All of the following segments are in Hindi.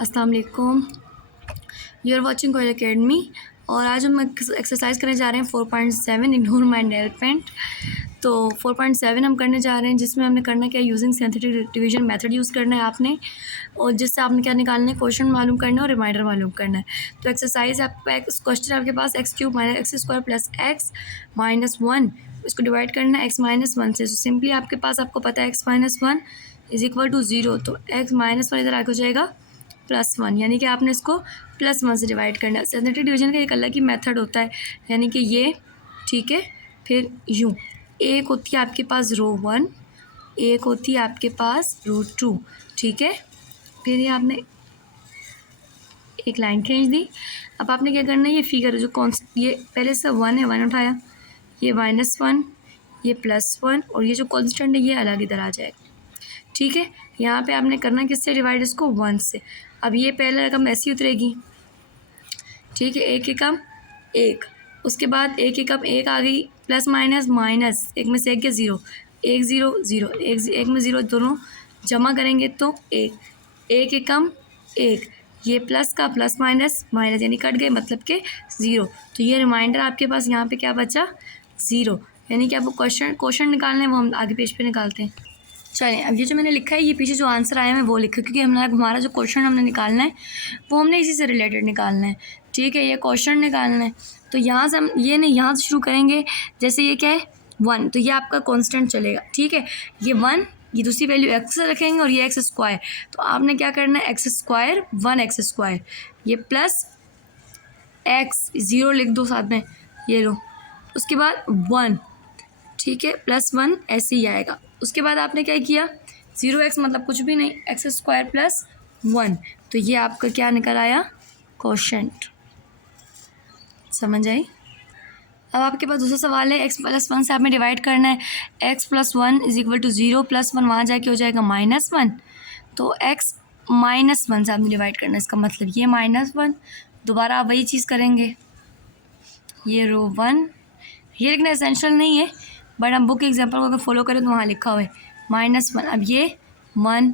अस्सलाम वालेकुम। You are watching Koyal Academy और आज हम एक्सरसाइज करने जा रहे हैं 4.7 इग्नोर माय नेल पेंट। तो 4.7 हम करने जा रहे हैं जिसमें हमने करना क्या है, using synthetic division method use करना है आपने, और जिससे आपने क्या निकालना है, क्वेश्चन मालूम करना है और रिमाइंडर मालूम करना है। तो एक्सरसाइज आपका क्वेश्चन आपके पास x³ - x² + x - 1, इसको डिवाइड करना है x - 1 से। तो सिंपली आपके पास आपको पता है x - 1 = 0, तो x - 1 इधर आगे हो जाएगा +1, यानी कि आपने इसको +1 से डिवाइड करना है। सिंथेटिक डिवीजन का एक अलग ही मेथड होता है, यानी कि ये ठीक है। फिर यूँ एक होती है आपके पास रो 1, एक होती है आपके पास रो 2, ठीक है। फिर ये आपने एक लाइन खींच दी। अब आपने क्या करना है, ये फिगर जो ये पहले से 1 है, 1 उठाया, ये -1, ये +1 और ये जो कॉन्स्टेंट है ये अलग इधर आ जाएगा, ठीक है। यहाँ पे आपने करना किससे डिवाइड, इसको 1 से। अब ये पहले रकम ऐसी उतरेगी, ठीक है, एक एकम एक, उसके बाद एक एकम एक आ गई, प्लस माइनस माइनस, एक में से एक गया 0, 1 0 0, एक में 0 दोनों जमा करेंगे तो एक एकम एक, ये प्लस का प्लस माइनस माइनस यानी कट गए, मतलब के 0। तो ये रिमाइंडर आपके पास यहाँ पे क्या बचा, 0, यानी कि आपको क्वेश्चन निकालना है, वो हम आगे पेज पे निकालते हैं। चलें, अब ये जो मैंने लिखा है, ये पीछे जो आंसर आया है वो लिखा, क्योंकि हमारा जो क्वेश्चन हमने निकालना है वो हमने इसी से रिलेटेड निकालना है, ठीक है। ये क्वेश्चन निकालना है, तो यहाँ से हम ये नहीं, यहाँ से शुरू करेंगे। जैसे ये क्या है 1, तो ये आपका कांस्टेंट चलेगा, ठीक है। ये 1, ये दूसरी वैल्यू x रखेंगे और ये x², तो आपने क्या करना है, x², 1x², ये प्लस x 0 लिख दो साथ में, ये लो, उसके बाद 1, ठीक है, +1 ऐसे ही आएगा। उसके बाद आपने क्या किया, 0x मतलब कुछ भी नहीं, x² + 1, तो ये आपका क्या निकल आया, कोशेंट। समझ आई। अब आपके पास दूसरा सवाल है, x + 1 से आपने डिवाइड करना है, x + 1 = 0, +1 वहाँ जाके हो जाएगा -1, तो x - 1 से आपने डिवाइड करना है, इसका मतलब ये -1, दोबारा आप वही चीज़ करेंगे, ये रो 1, ये लिखना एसेंशियल नहीं है, बट हम बुक एग्जाम्पल को अगर फॉलो करें तो वहाँ लिखा हुआ है -1। अब ये 1,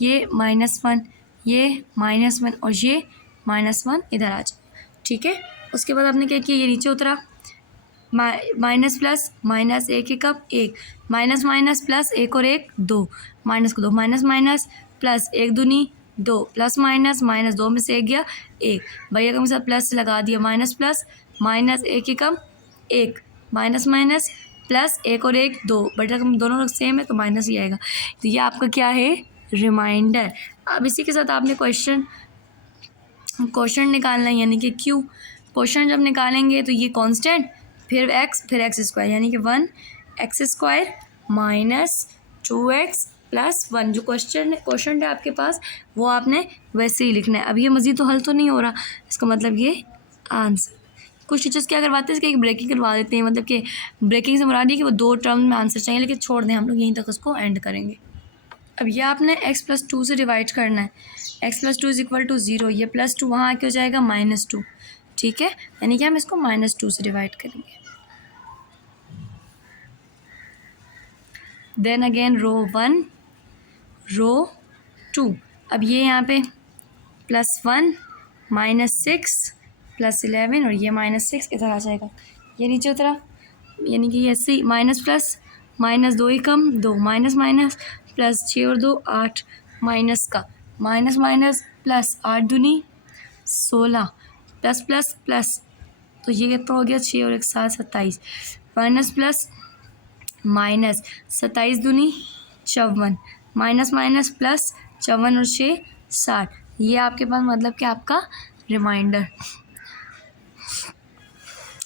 ये -1, ये -1 और ये -1 इधर आ जाए, ठीक है। उसके बाद आपने क्या किया, ये नीचे उतरा, माइनस प्लस माइनस, एक एकम एक, माइनस माइनस प्लस, एक और एक 2, माइनस को 2, माइनस माइनस प्लस, एक दूनी 2, प्लस माइनस माइनस, 2 में से एक गया 1, भैया के साथ प्लस लगा दिया, माइनस प्लस माइनस, एक एकम एक, माइनस माइनस प्लस, एक और एक 2, बट रकम दोनों सेम है तो माइनस ही आएगा। तो ये आपका क्या है, रिमाइंडर। अब इसी के साथ आपने क्वेश्चन निकालना है, यानी कि क्यू। क्वेश्चन जब निकालेंगे तो ये कांस्टेंट, फिर x² यानी कि 1x² - 2x + 1, जो क्वेश्चन है आपके पास वो आपने वैसे ही लिखना है। अब ये मज़ीद तो हल तो नहीं हो रहा, इसका मतलब ये आंसर। कुछ टीचर्स क्या करवाते हैं, इसकी एक ब्रेकिंग करवा देते हैं, मतलब कि ब्रेकिंग से मुराद है कि वो 2 टर्म में आंसर चाहिए, लेकिन छोड़ दें, हम लोग यहीं तक उसको एंड करेंगे। अब ये आपने x + 2 से डिवाइड करना है, x + 2 = 0, ये +2 वहाँ आके हो जाएगा -2, ठीक है, यानी कि हम इसको -2 से डिवाइड करेंगे। देन अगेन रो 1, रो 2, अब ये यहाँ पे +1 -6 +11 और ये -6 इधर आ जाएगा, ये नीचे उतरा, यानी कि ऐसे ही माइनस प्लस माइनस, 2 एकम 2, माइनस माइनस प्लस 6 और 2 8, माइनस का माइनस माइनस प्लस 8 दूनी 16, प्लस प्लस प्लस, तो ये कितना हो गया, 6 और 1 7 27, माइनस प्लस माइनस 27 दूनी 54, माइनस माइनस प्लस 54 और 6 60, ये आपके पास मतलब कि आपका रिमाइंडर।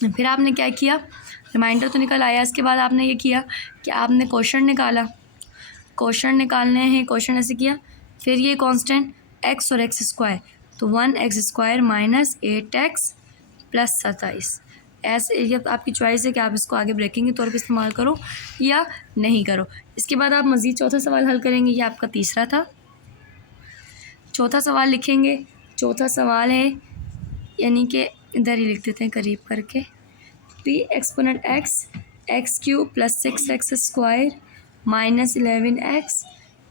फिर आपने क्या किया, रिमाइंडर तो निकल आया, इसके बाद आपने ये किया कि आपने क्वेश्चन निकाला, क्वेश्चन निकालने हैं, क्वेश्चन ऐसे किया, फिर ये कांस्टेंट x और x², तो 1x² - 8x + 27, ऐसे ये आपकी चॉइस है कि आप इसको आगे ब्रेकिंग के तौर पे इस्तेमाल करो या नहीं करो। इसके बाद आप मज़ीद चौथा सवाल हल करेंगे, ये आपका तीसरा था। चौथा सवाल लिखेंगे, चौथा सवाल है, यानी कि इधर ही लिख देते हैं करीब करके, p exponent x x³ + 6x² - 11x -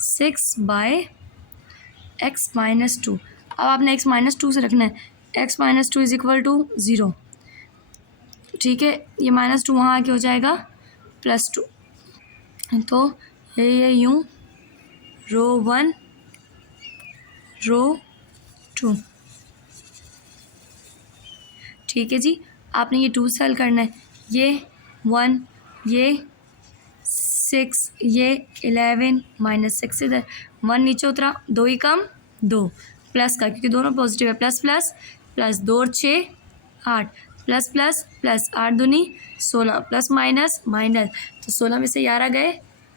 6 / x minus two. अब आपने एक्स माइनस टू से रखना है, x minus two is equal to zero. ठीक है, ये माइनस टू वहाँ आके हो जाएगा प्लस टू। तो ये यूँ रो वन रो टू। ठीक है जी, आपने ये टू से हल करना है। ये वन, ये सिक्स, ये 11 माइनस सिक्स इधर, वन नीचे उतरा, दो ही कम दो, प्लस का क्योंकि दोनों पॉजिटिव है, प्लस प्लस प्लस, दो और छः 8, प्लस प्लस प्लस, 8 दूनी 16, प्लस माइनस माइनस, तो 16 में से 11 गए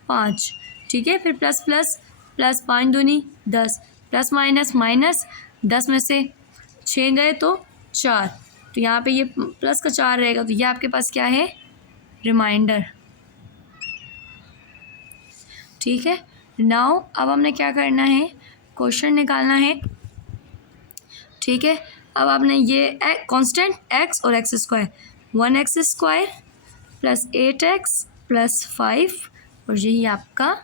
5। ठीक है, फिर प्लस प्लस प्लस, 5 दूनी 10, प्लस माइनस माइनस, 10 में से 6 गए तो 4, तो यहाँ पे ये प्लस का 4 रहेगा, तो ये आपके पास क्या है, रिमाइंडर। ठीक है, नाउ अब हमने क्या करना है, क्वेश्चन निकालना है। ठीक है, अब आपने ये कांस्टेंट एक्स और x square, 1x square plus 8x plus 5, और यही आपका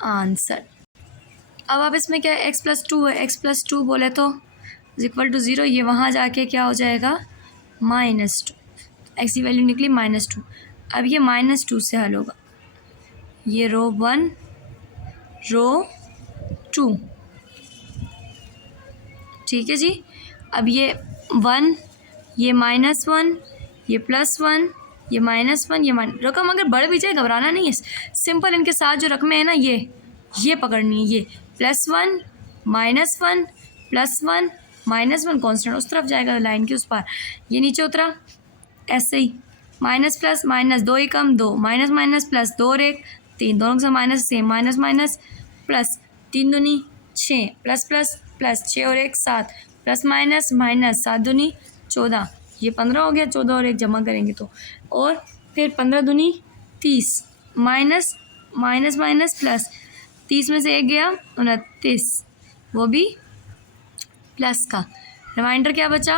आंसर। अब आप इसमें क्या है, x प्लस टू है, x प्लस टू बोले तो इज इक्वल टू ज़ीरो, ये वहाँ जाके क्या हो जाएगा माइनस टू, एक्स की वैल्यू निकली माइनस टू। अब ये माइनस टू से हल होगा, ये रो वन रो टू। ठीक है जी, अब ये वन, ये माइनस वन, ये प्लस वन, ये माइनस वन, ये रकम अगर बढ़ भी जाए घबराना नहीं है, सिंपल इनके साथ जो रकमें हैं ना ये पकड़नी है, ये plus one minus one plus one minus one, constant उस तरफ जाएगा लाइन के उस पार, ये नीचे उतरा ऐसे ही, माइनस प्लस माइनस, दो ही कम दो, माइनस माइनस प्लस, दो और एक तीन, दोनों से minus same, minus minus plus, तीन दूनी छः, प्लस प्लस प्लस, छः और एक 7, प्लस माइनस माइनस, 7 दूनी 14, ये 15 हो गया, 14 और एक जमा करेंगे तो, और फिर 15 दूनी 30, माइनस माइनस माइनस प्लस, 30 में से एक गया 29, वो भी प्लस का, रिमाइंडर क्या बचा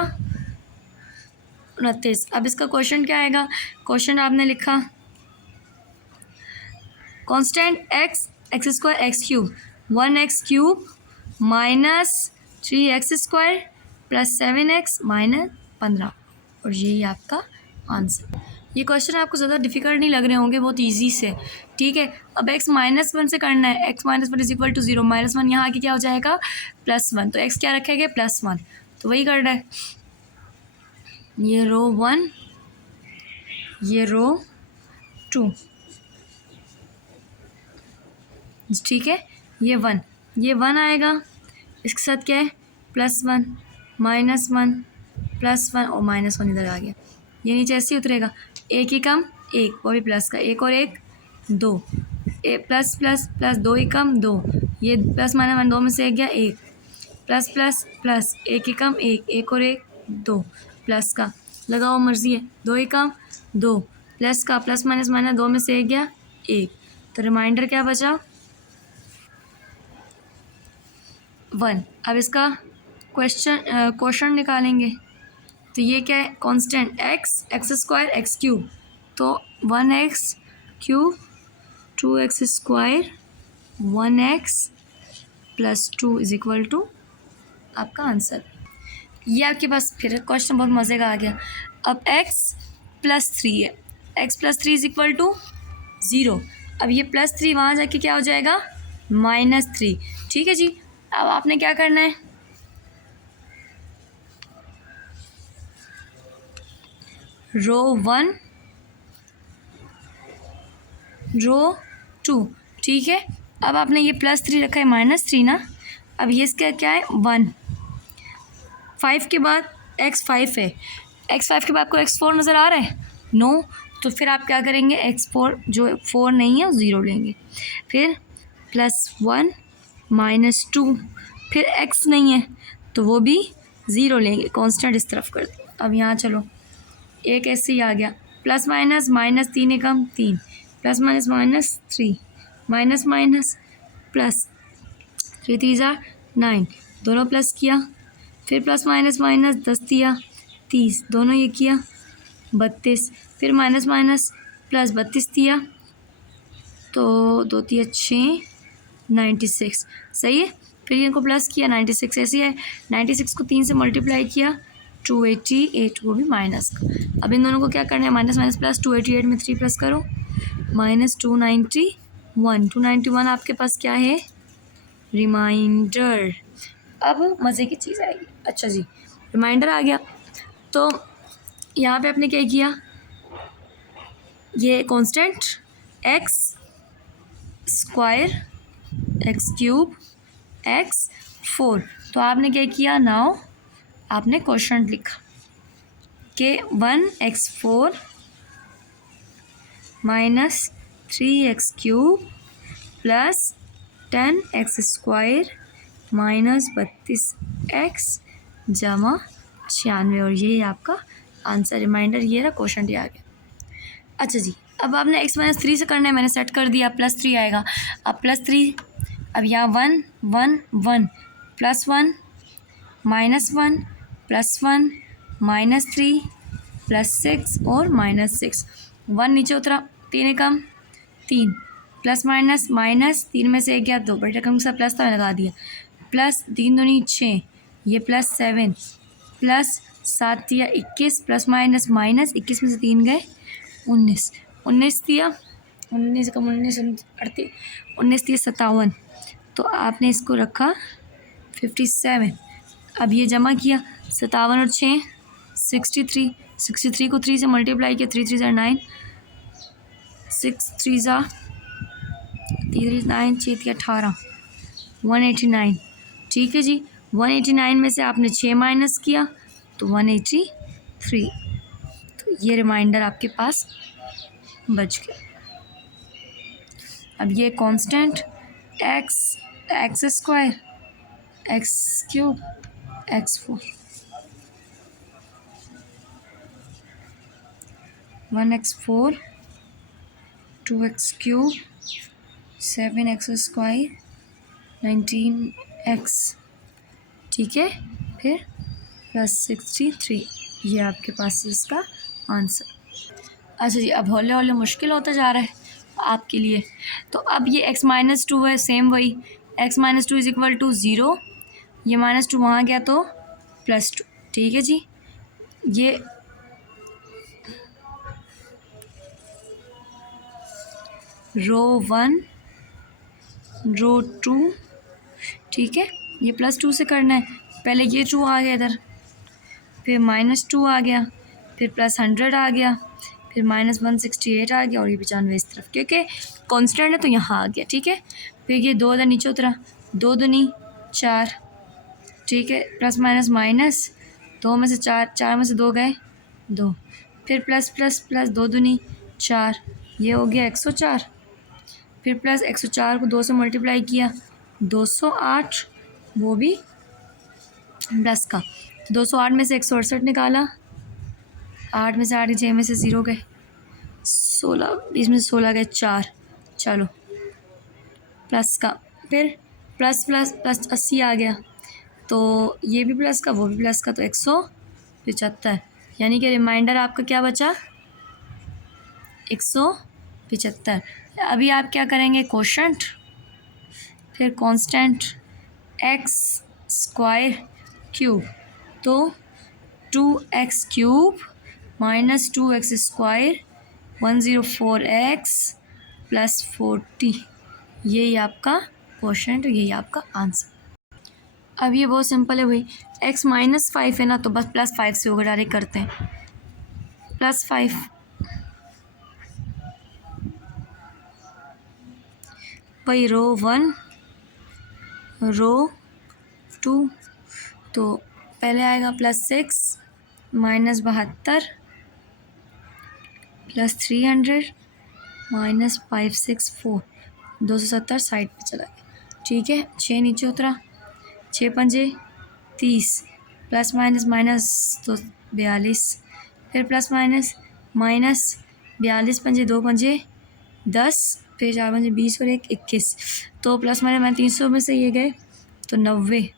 29। अब इसका क्वेश्चन क्या आएगा, क्वेश्चन आपने लिखा constant x x square x cube, 1x cube minus 3x square plus 7x minus 15, और यही आपका आंसर। ये क्वेश्चन आपको ज़्यादा डिफिकल्ट नहीं लग रहे होंगे, बहुत इजी से। ठीक है, अब x माइनस वन से करना है, x minus one is equal to zero, minus one यहाँ आके क्या हो जाएगा प्लस वन, तो x क्या रखा गया प्लस वन, तो वही कर रहा है, ये रो वन ये रो टू। ठीक है, ये वन आएगा, इसके साथ क्या है plus one minus one plus one, और माइनस वन इधर आ गया, ये नीचे ऐसे ही उतरेगा, एक ही कम एक, वो भी प्लस का, एक और एक दो, प्लस प्लस प्लस, दो ही कम दो, ये प्लस माइनस वन, दो में से एक गया एक, प्लस प्लस प्लस, एक ही कम एक, एक और एक दो, प्लस का लगाओ मर्जी है, दो ही कम दो, प्लस का प्लस माइनस माइनस, दो में से एक गया एक, तो रिमाइंडर क्या बचा 1। अब इसका क्वेश्चन निकालेंगे, तो ये क्या है constant x x square x cube, तो 1x cube 2x square 1x plus 2 is equal to आपका आंसर। ये आपके पास फिर क्वेश्चन बहुत मज़े का आ गया। अब x प्लस थ्री है, x plus three is equal to zero, अब ये प्लस थ्री वहाँ जाके क्या हो जाएगा माइनस थ्री। ठीक है जी, अब आपने क्या करना है, रो वन रो टू। ठीक है, अब आपने ये प्लस थ्री रखा है माइनस थ्री ना, अब ये इसका क्या है 1, 5 के बाद x 5 है, x 5 के बाद आपको x 4 नज़र आ रहा है नो, तो फिर आप क्या करेंगे x 4 जो 4 नहीं है 0 लेंगे, फिर प्लस 1 माइनस 2, फिर x नहीं है तो वो भी 0 लेंगे, कांस्टेंट इस तरफ कर दें। अब यहाँ चलो एक ऐसे ही आ गया, प्लस माइनस माइनस, तीन एकम तीन, plus minus minus 3, minus minus plus, 3 3 ज़ा 9, दोनों प्लस किया, फिर प्लस माइनस माइनस 10 दिया 30, दोनों ये किया 32, फिर माइनस माइनस प्लस 32 दिया, तो 2 3 6 96, सही है। फिर इनको प्लस किया 96 ऐसे है, 96 को 3 से मल्टीप्लाई किया 288, वो भी माइनस का। अब इन दोनों को क्या करना है, माइनस माइनस प्लस, 288 में 3 प्लस करो माइनस 291 आपके पास क्या है, रिमाइंडर। अब मज़े की चीज़ आएगी। अच्छा जी, रिमाइंडर आ गया तो यहाँ पे आपने क्या किया, ये constant x square x cube x 4, तो आपने क्या किया, नाउ आपने क्वेश्चन लिखा कि 1x4 minus 3x cube plus 10x square minus 32x जमा 96, और यही आपका आंसर। रिमाइंडर ये रहा, क्वेश्चन ये आ गया। अच्छा जी, अब आपने x माइनस 3 से करना है, मैंने सेट कर दिया, +3 आएगा। अब +3, अब यहाँ 1 1 1 +1 -1 +1 -3 +6 और -6, 1 नीचे उतरा, 3 एकम 3, प्लस माइनस माइनस 3 में से 1 गया 2, बड़े रकम के साथ प्लस था मैंने लगा दिया, प्लस 3 दूनी 6, ये +7 प्लस 7 दिया 21, प्लस माइनस माइनस 21 में से 3 गए 19, 19 दिया 19 कम 19 38, 19 दिया 57, तो आपने इसको रखा 57। अब ये जमा किया 57 और 6 63, 63 को 3 से मल्टीप्लाई किया, 3 3 ज़ा 9, 6 3 ज़ा 3 9, 6 18, 189। ठीक है जी, 189 में से आपने 6 माइनस किया तो 183, तो ये रिमाइंडर आपके पास बच गया। अब ये constant x square x cube x4 1x4 2x cube 7x square 19x, ठीक है, फिर +63, ये आपके पास इसका आंसर। अच्छा जी, अब हौले हौले मुश्किल होता जा रहा है आपके लिए, तो अब ये x माइनस 2 है, सेम वही x माइनस 2 = 0, ये -2 वहाँ गया तो +2, ठीक है जी। ये रो 1 रो 2, ठीक है, ये +2 से करना है, पहले ये 2 आ गया इधर, फिर -2 आ गया, फिर +100 आ गया, फिर -168 आ गया, और ये 95 इस तरफ, क्योंकि कांस्टेंट है तो यहाँ आ गया, ठीक है। फिर ये 2 इधर नीचे उतरा, 2 दूनी 4, ठीक है, प्लस माइनस माइनस 2 में से 4, 4 में से 2 गए 2, फिर प्लस प्लस प्लस 2 दूनी 4, ये हो गया 104, फिर प्लस 104 को 2 से मल्टीप्लाई किया 208, वो भी प्लस का, 208 में से 168 निकाला, 8 में से 8, 6 में से 0 गए 16, 20 में से 16 गए 4, चलो प्लस का, फिर प्लस प्लस प्लस 80 आ गया, तो ये भी प्लस का वो भी प्लस का, तो 175, यानी कि रिमाइंडर आपका क्या बचा 175। अभी आप क्या करेंगे, कोशेंट, फिर कांस्टेंट एक्स स्क्वायर क्यूब, तो 2x cube minus 2x square 104x plus 40, यही आपका कोशेंट, यही आपका आंसर। अब ये बहुत सिंपल है भाई, x -5 है ना, तो बस +5 से होगा, डायरेक्ट करते हैं, +5 भाई रो 1 रो 2, तो पहले आएगा +6 -72 +300 -564, 270 साइड पे चला गया, ठीक है। 6 नीचे उतरा, 6 पंजे 30, प्लस माइनस माइनस तो 42, फिर प्लस माइनस माइनस 42 पंजे 2 पंजे 10, फिर 4 पंजे 20 और 1 21, तो प्लस माइनस 300 में से ये गए तो 90,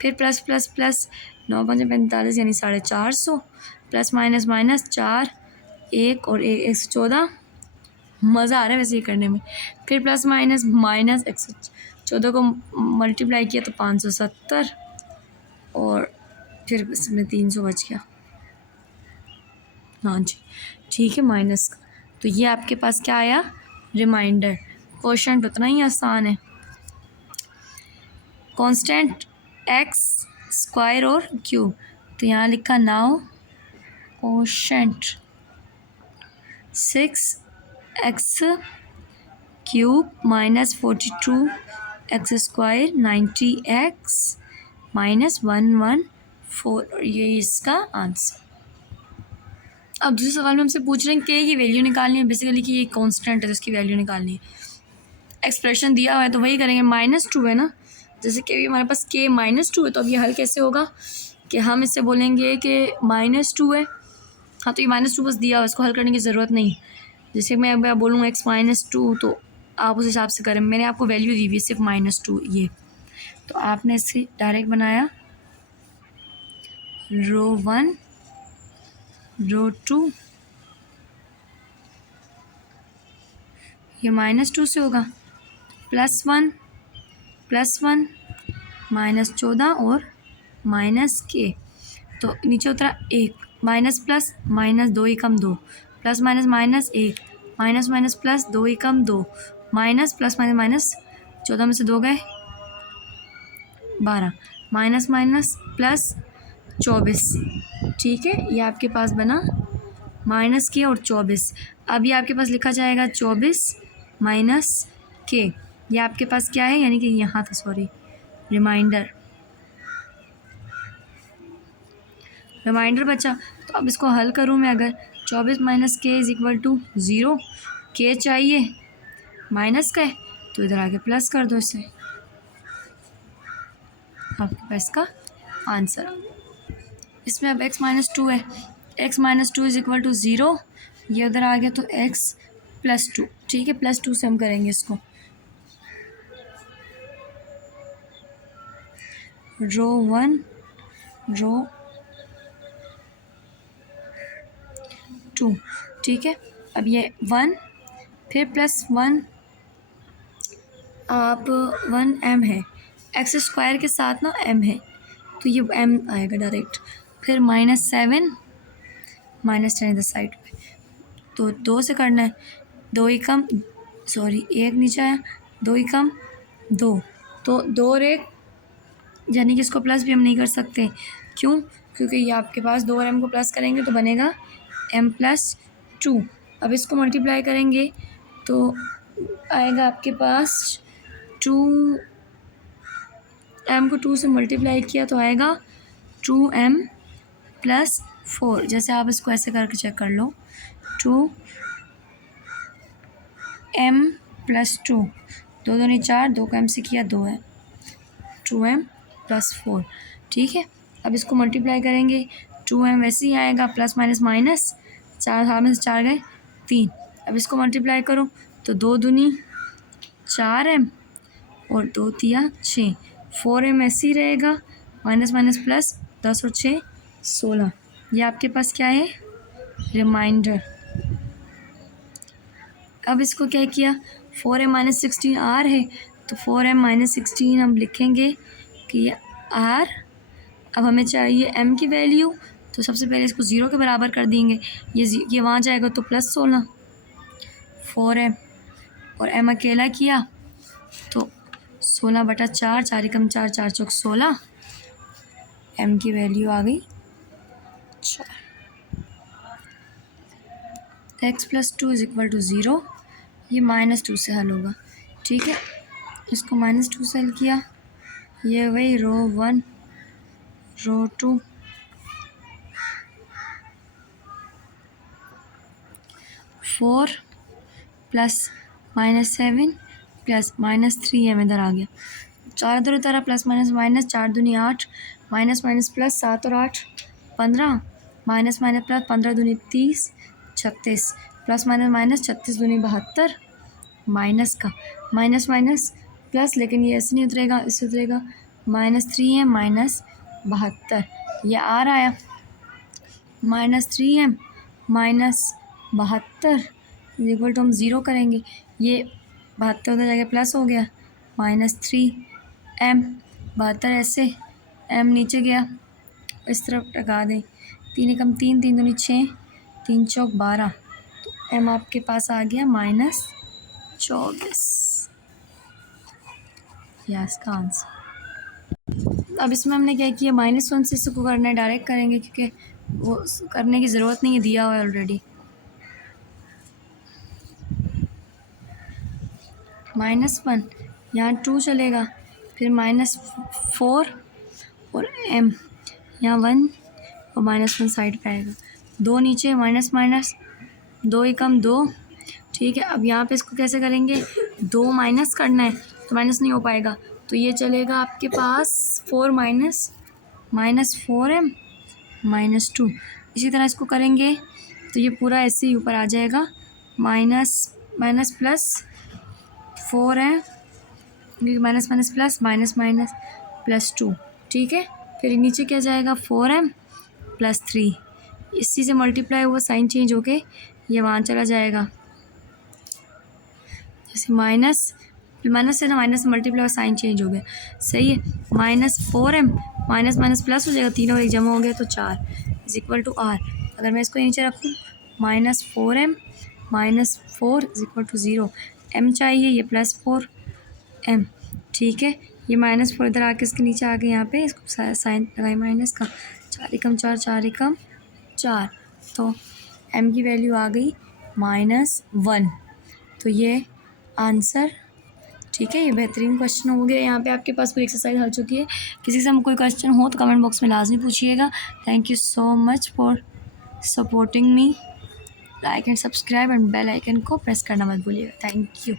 फिर प्लस प्लस प्लस 9 पंजे 45 यानी 450, प्लस माइनस माइनस 4 1 और 1 114, मज़ा आ रहा है वैसे ये करने में, फिर प्लस माइनस माइनस 14 को मल्टीप्लाई किया तो 570 और फिर इसमें 300 बच गया। हाँ जी ठीक है, माइनस का। तो ये आपके पास क्या आया, रिमाइंडर। क्वेश्चन उतना ही आसान है। कांस्टेंट एक्स स्क्वायर और क्यूब, तो यहाँ लिखा now quotient 6x cube minus 42 x square 90x minus 114, ये इसका आंसर। अब दूसरे सवाल में हमसे पूछ रहे हैं के की वैल्यू निकालनी है। बेसिकली कि ये कांस्टेंट है तो इसकी वैल्यू निकालनी है। एक्सप्रेशन दिया हुआ है तो वही करेंगे। -2 है ना, जैसे कि हमारे पास के -2 है, तो अब ये हल कैसे होगा कि हम इससे बोलेंगे कि -2 है। हाँ तो ये -2 बस दिया हुआ, इसको हल करने की ज़रूरत नहीं। जैसे मैं बोलूँगा x -2, तो आप उस हिसाब से करें। मैंने आपको वैल्यू दी हुई है सिर्फ -2 ये, तो आपने इससे डायरेक्ट बनाया रो 1 रो 2, ये -2 से होगा +1 +1 -14 और -k, तो नीचे उतरा 1 माइनस प्लस माइनस 2 एकम 2 plus minus minus 1 minus minus plus 2 एकम 2 माइनस प्लस माइनस माइनस 14 में से 2 गए 12 माइनस माइनस प्लस 24। ठीक है, ये आपके पास बना माइनस के और 24। अब ये आपके पास लिखा जाएगा 24 माइनस के, ये आपके पास क्या है, यानी कि यहाँ था, सॉरी, रिमाइंडर बचा। तो अब इसको हल करूँ मैं, अगर 24 माइनस के इज इक्वल टू 0, के चाहिए माइनस का है तो इधर आके प्लस कर दो इसे, आपके पास का आंसर आ गया। इसमें अब x-2 है, x-2 इज इक्वल टू 0, ये उधर आ गया तो x+2। ठीक है, +2 से हम करेंगे इसको। रो 1 रो 2, ठीक है। अब ये 1 फिर +1, आप 1m है, एक्स स्क्वायर के साथ ना m है तो ये m आएगा डायरेक्ट। फिर -7 -10 इधर साइड पे, तो 2 से करना है, 2 एकम, सॉरी 1 नीचे आया, 2 एकम 2, तो 2 रेख, यानी कि इसको प्लस भी हम नहीं कर सकते। क्यों? क्योंकि ये आपके पास 2 और m को प्लस करेंगे तो बनेगा m+2। अब इसको मल्टीप्लाई करेंगे तो आएगा आपके पास 2m को 2 से मल्टीप्लाई किया तो आएगा 2m+4। जैसे आप इसको ऐसे करके चेक कर लो, 2m+2, 2 दूनी 4, 2 का m से किया 2 है, 2m+4। ठीक है, अब इसको मल्टीप्लाई करेंगे, 2m वैसे ही आएगा, प्लस माइनस माइनस, 4 हाथ में से 4 गए 3। अब इसको मल्टीप्लाई करो तो 2 दूनी 4m और 2 तिया 6, 4m ऐसे ही रहेगा, माइनस माइनस प्लस, 10 और 6 16। ये आपके पास क्या है, रिमाइंडर। अब इसको क्या किया, 4m - 16 r है, तो 4m - 16 हम लिखेंगे कि ये r। अब हमें चाहिए m की वैल्यू, तो सबसे पहले इसको 0 के बराबर कर देंगे, ये वहाँ जाएगा तो +16 4m, और m अकेला किया तो 16/4, 4 एकम 4, 4 चौक 16, m की वैल्यू आ गई 4। x+2 इज इक्वल टू 0, ये -2 से हल होगा। ठीक है, इसको -2 से हल किया, ये वही रो 1 रो 2 4 प्लस -7 प्लस -3m इधर आ गया, 4 इधर उतारा, प्लस माइनस माइनस, 4 दूनी 8, माइनस माइनस प्लस, 7 और 8 15, माइनस माइनस प्लस, 15 दूनी 30 36, प्लस माइनस माइनस, 36 दूनी 72, माइनस का माइनस माइनस प्लस, लेकिन ये ऐसे नहीं उतरेगा, इससे उतरेगा -3m -72, ये आर आया, -3m -72 इक्वल टू हम 0 करेंगे, ये 72 उधर जाके प्लस हो गया, -3m 72 ऐसे m नीचे गया, इस तरफ लगा दें। 3 एकम 3, 3 दूनी 6, 3 चौक 12, तो m आपके पास आ गया -24। यह इसका आंसर। अब इसमें हमने क्या किया, -1 से इसको करना है, डायरेक्ट करेंगे क्योंकि वो करने की ज़रूरत नहीं है, दिया हुआ है ऑलरेडी। -1 यहाँ 2 चलेगा, फिर -4 और m यहाँ 1 और -1 साइड पे आएगा, 2 नीचे माइनस माइनस, 2 एकम 2। ठीक है, अब यहाँ पे इसको कैसे करेंगे, 2 माइनस करना है तो माइनस नहीं हो पाएगा, तो ये चलेगा आपके पास 4 -4m -2। इसी तरह इसको करेंगे तो ये पूरा ऐसे ही ऊपर आ जाएगा, माइनस प्लस 4 है, माइनस माइनस प्लस माइनस +2। ठीक है, फिर नीचे क्या जाएगा, 4m +3, इसी से मल्टीप्लाई हुआ साइन चेंज होके ये वहाँ चला जाएगा। जैसे माइनस से ना माइनस मल्टीप्लाई हुआ साइन चेंज हो गया, सही है। -4m माइनस प्लस हो जाएगा, तीनों एक जमा हो गया तो 4 = r। अगर मैं इसको नीचे रखूँ, -4m -4 = 0, m चाहिए, ये +4m। ठीक है, ये -4 इधर आके इसके नीचे आ गए, यहाँ पे इसको साइन लगाए माइनस का, 4 एकम 4, 4 एकम 4, तो m की वैल्यू आ गई -1। तो ये आंसर। ठीक है, ये बेहतरीन क्वेश्चन हो गया। यहाँ पे आपके पास कोई एक्सरसाइज हो चुकी है। किसी से कोई क्वेश्चन हो तो कमेंट बॉक्स में लाजमी पूछिएगा। Thank you so much for supporting me. Like and subscribe and bell icon को प्रेस करना मत भूलिएगा। Thank you.